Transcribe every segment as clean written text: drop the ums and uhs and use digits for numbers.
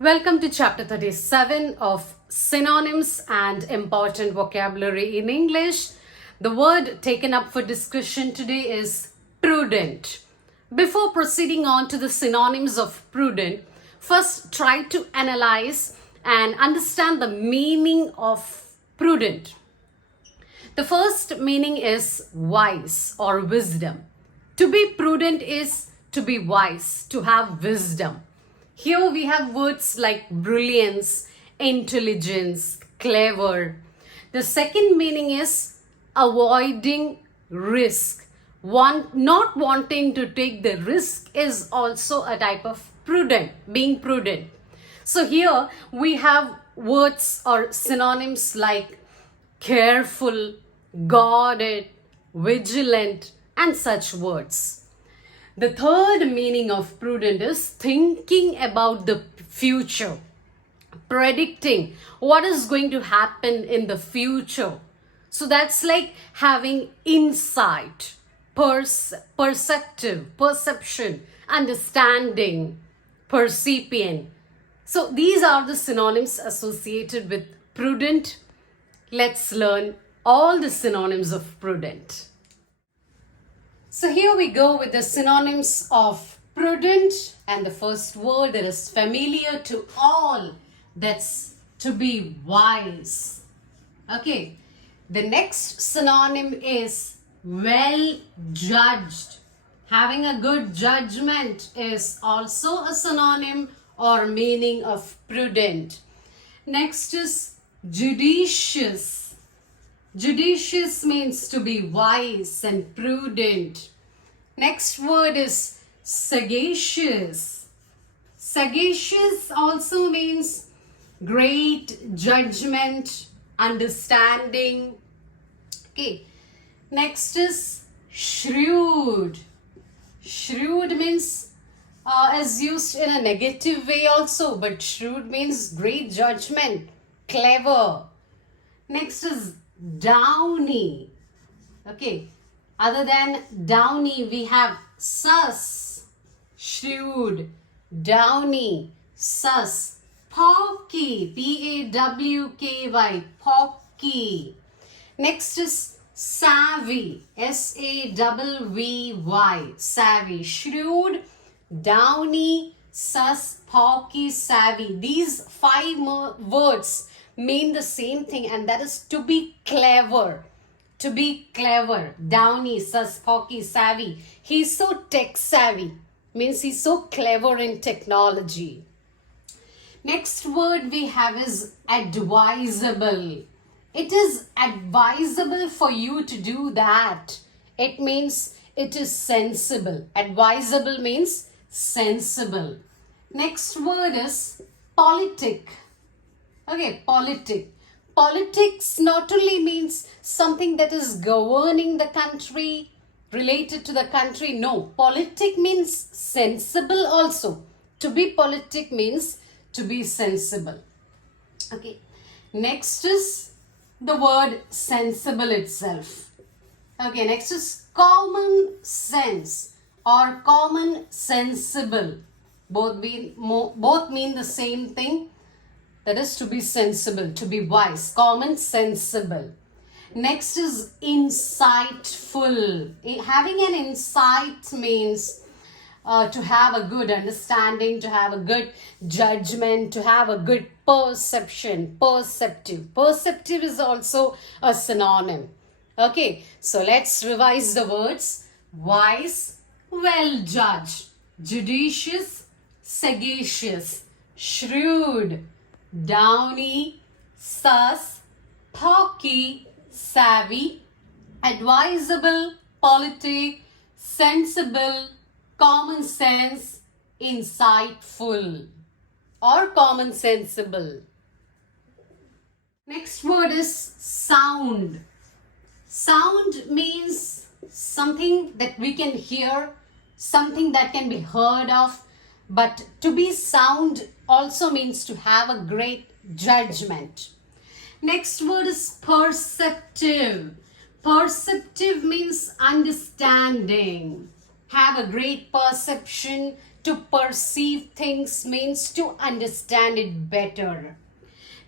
Welcome to chapter 37 of Synonyms and Important Vocabulary in English. The word taken up for discussion today is prudent. Before proceeding on to the synonyms of prudent, first try to analyze and understand the meaning of prudent. The first meaning is wise or wisdom. To be prudent is to be wise, to have wisdom. Here we have words like brilliance, intelligence, clever. The second meaning is avoiding risk. Not wanting to take the risk is also a type of prudent, being prudent. So here we have words or synonyms like careful, guarded, vigilant, and such words. The third meaning of prudent is thinking about the future, predicting what is going to happen in the future. So that's like having insight, perception, understanding, percipient. So these are the synonyms associated with prudent. Let's learn all the synonyms of prudent. So here we go with the synonyms of prudent, and the first word that is familiar to all, that's to be wise. Okay, the next synonym is well judged. Having a good judgment is also a synonym or meaning of prudent. Next is judicious. Judicious means to be wise and prudent. Next word is sagacious. Sagacious also means great judgment, understanding. Okay. Next is shrewd. Shrewd means is used in a negative way also, but shrewd means great judgment, clever. Next is downy. Okay, other than downy we have sus, shrewd, downy, sus, pawky, P-A-W-K-Y, pawky. Next is savvy, S-A-V-V-Y, savvy, shrewd, downy, sus, pawky, savvy. These five words mean the same thing, and that is to be clever. To be clever. Downy, sus, pawky, savvy. He's so tech savvy. Means he's so clever in technology. Next word we have is advisable. It is advisable for you to do that. It means it is sensible. Advisable means sensible. Next word is politic. Okay, politic. Politics not only means something that is governing the country, related to the country. No, politic means sensible also. To be politic means to be sensible. Okay, next is the word sensible itself. Okay, next is common sense or common sensible. Both mean the same thing. That is to be sensible, to be wise, common sensible. Next is insightful. Having an insight means to have a good understanding, to have a good judgment, to have a good perception, perceptive. Perceptive is also a synonym. Okay, so let's revise the words. Wise, well judged, judicious, sagacious, shrewd, downy, sus, pawky, savvy, advisable, politic, sensible, common sense, insightful, or common sensible. Next word is sound. Sound means something that we can hear, something that can be heard of. But to be sound also means to have a great judgment. Next word is perceptive. Perceptive means understanding. Have a great perception, To perceive things means to understand it better.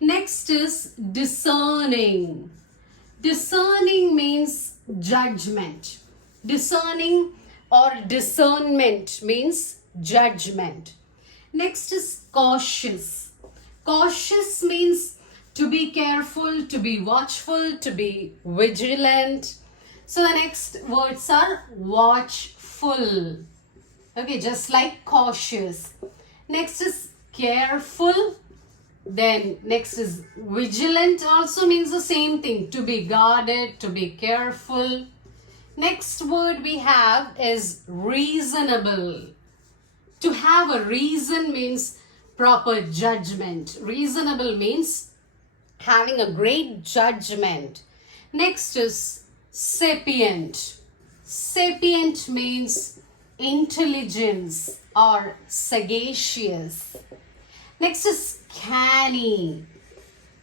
Next is discerning. Discerning means judgment. Discerning or discernment means judgment. Next is cautious. Cautious means to be careful, to be watchful, to be vigilant. So the next words are watchful. Okay, just like cautious. Next is careful. Then next is vigilant, also means the same thing, to be guarded, to be careful. Next word we have is reasonable. To have a reason means proper judgment. Reasonable means having a great judgment. Next is sapient. Sapient means intelligence or sagacious. Next is canny.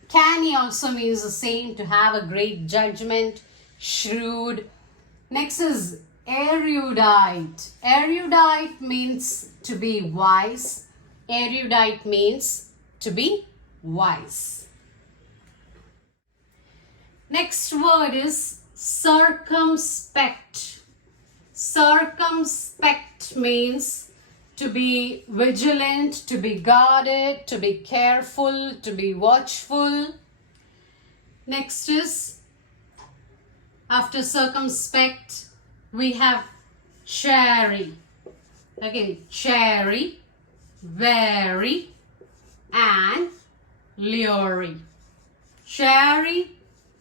Canny also means the same, to have a great judgment, shrewd. Next is erudite. Erudite means to be wise. Erudite means to be wise. Next word is circumspect. Circumspect means to be vigilant, to be guarded, to be careful, to be watchful. Next is, after circumspect, we have chary. Okay, chary, wary, and leery. Chary,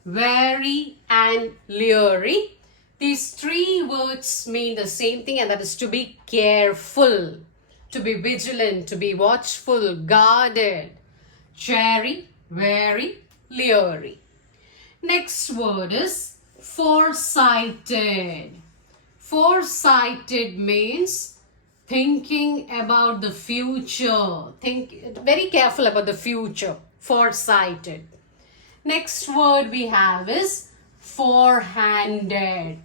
wary, and leery. These three words mean the same thing, and that is to be careful, to be vigilant, to be watchful, guarded. Chary, wary, leery. Next word is foresighted. Foresighted means thinking about the future. Think very careful about the future. Foresighted. Next word we have is forehanded.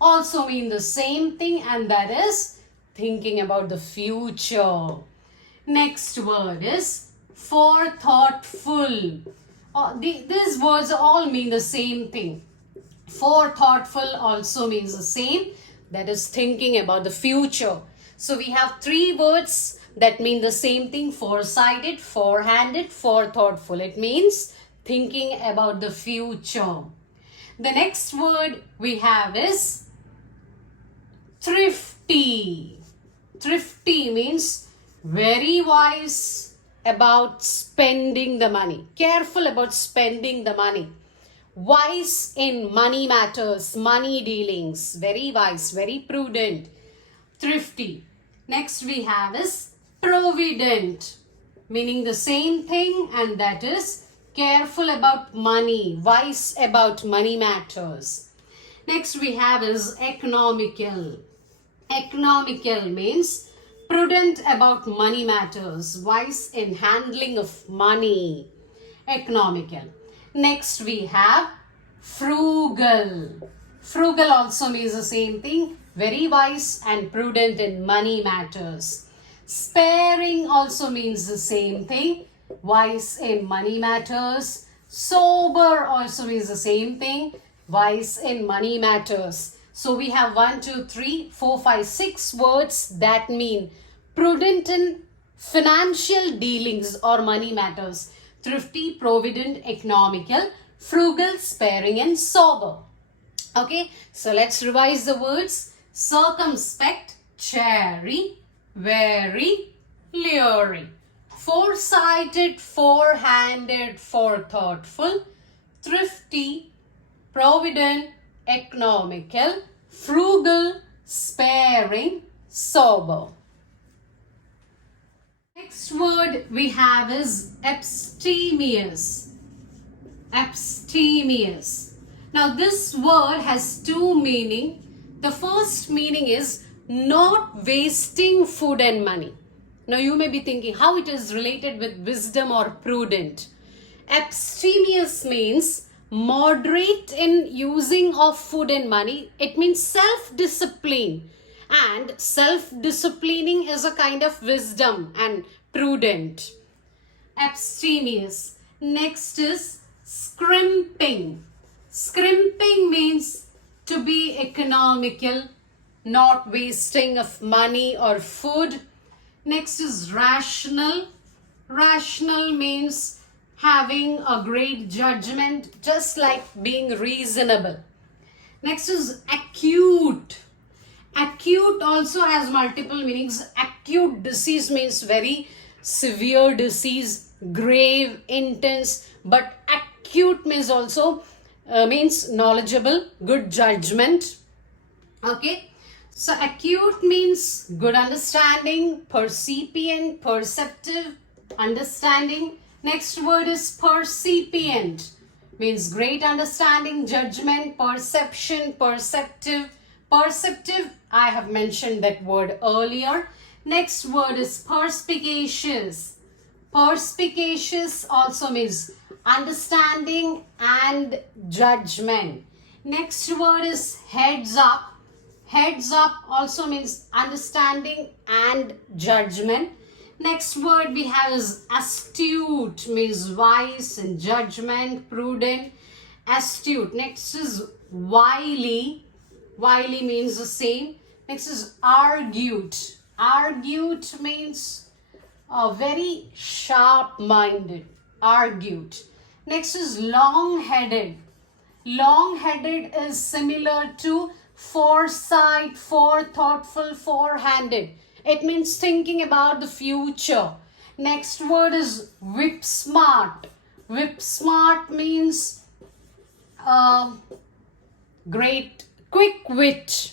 Also mean the same thing, and that is thinking about the future. Next word is forethoughtful. These words all mean the same thing. Forethoughtful also means the same, that is thinking about the future. So we have three words that mean the same thing: foresighted, forehanded, forethoughtful. It means thinking about the future. The next word we have is thrifty. Thrifty means very wise about spending the money. Careful about spending the money. Wise in money matters, money dealings. Very wise, very prudent. Thrifty. Next we have is provident, meaning the same thing, and that is careful about money, wise about money matters. Next we have is economical. Economical means prudent about money matters, wise in handling of money. Economical. Next we have frugal. Frugal also means the same thing, very wise and prudent in money matters. Sparing also means the same thing, wise in money matters. Sober also means the same thing, wise in money matters. So we have 1, 2, 3, 4, 5, 6 words that mean prudent in financial dealings or money matters. Thrifty, provident, economical, frugal, sparing, and sober. Okay, so let's revise the words. Circumspect, chary, wary, leery. Foresighted, forehanded, forethoughtful. Thrifty, provident, economical, frugal, sparing, sober. Next word we have is abstemious. Abstemious. Now this word has two meanings. The first meaning is not wasting food and money. Now you may be thinking how it is related with wisdom or prudent. Abstemious means moderate in using of food and money. It means self-discipline And self-disciplining is a kind of wisdom and prudent. Abstemious. Next is scrimping. Scrimping means to be economical, not wasting of money or food. Next is rational. Rational means having a great judgment, just like being reasonable. Next is acute. Acute also has multiple meanings. Acute disease means very severe disease, grave, intense, but acute means also means knowledgeable, good judgment. Okay, so acute means good understanding, percipient, perceptive, understanding. Next word is percipient, means great understanding, judgment, perception, perceptive. Perceptive, I have mentioned that word earlier. Next word is perspicacious. Perspicacious also means understanding and judgment. Next word is heads up. Heads up also means understanding and judgment. Next word we have is astute, means wise and judgment, prudent, astute. Next is wily. Wily means the same. Next is argued. Argued means very sharp-minded. Argued. Next is long-headed. Long-headed is similar to foresight, forethoughtful, forehanded. It means thinking about the future. Next word is whip smart. Whip smart means great, quick wit,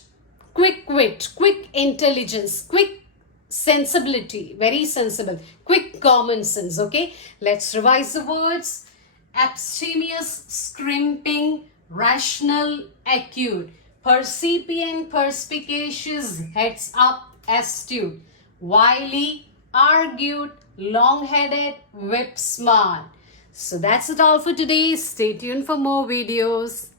quick intelligence, quick sensibility, very sensible, quick common sense. Okay, let's revise the words. Abstemious, scrimping, rational, acute, percipient, perspicacious, heads up, astute, wily, argued, long-headed, whip smart. So that's it all for today. Stay tuned for more videos.